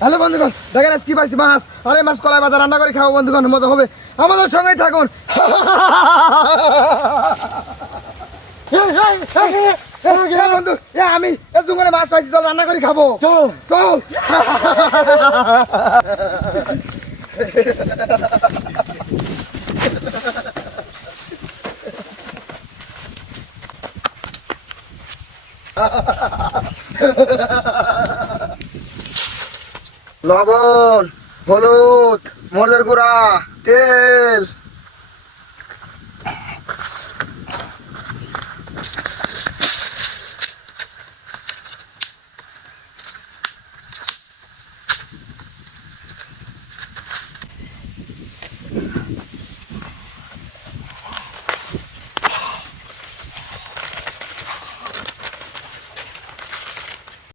Hello বন্ধুগণ, দেখেন আজ কি পাইছি মাছ। আরে মাছ কলাই পাতা রান্না করে খাবো বন্ধুগণ, মজা হবে। আমাদের সঙ্গেই থাকুন। বন্ধু আমি জুঙ্গলে মাছ পাইছি, চল রান্না করে খাবো। চল চল। লবণ, হলুদ, মরিচের গুঁড়া, তেল,